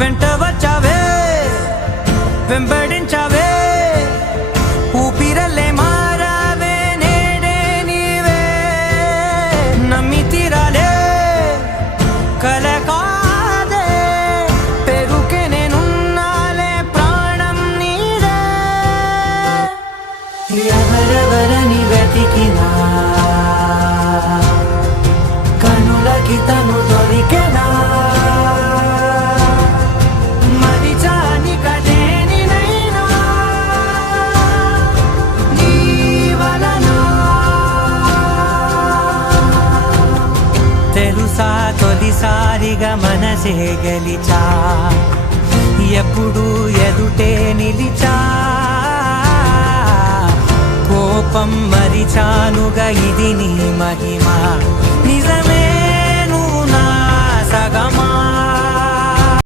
వెంట వచ్చావే వెంబడించావే ఊపిరల్లే మారావే నేడే నీవే నమ్మి తీరాలే కల కాదే పెరుకే నేనున్నాలే ప్రాణం నీదే ఎవరెవరని వెతికినా కనులకి తను దొరికెనా తెలుసా తొలిసారిగా మనసే గెలిచా ఎప్పుడు ఎదుటే నిలిచా కోపం మరిచానుగా ఇది నీ మహిమ నిజమే నువ్వు నా సగమా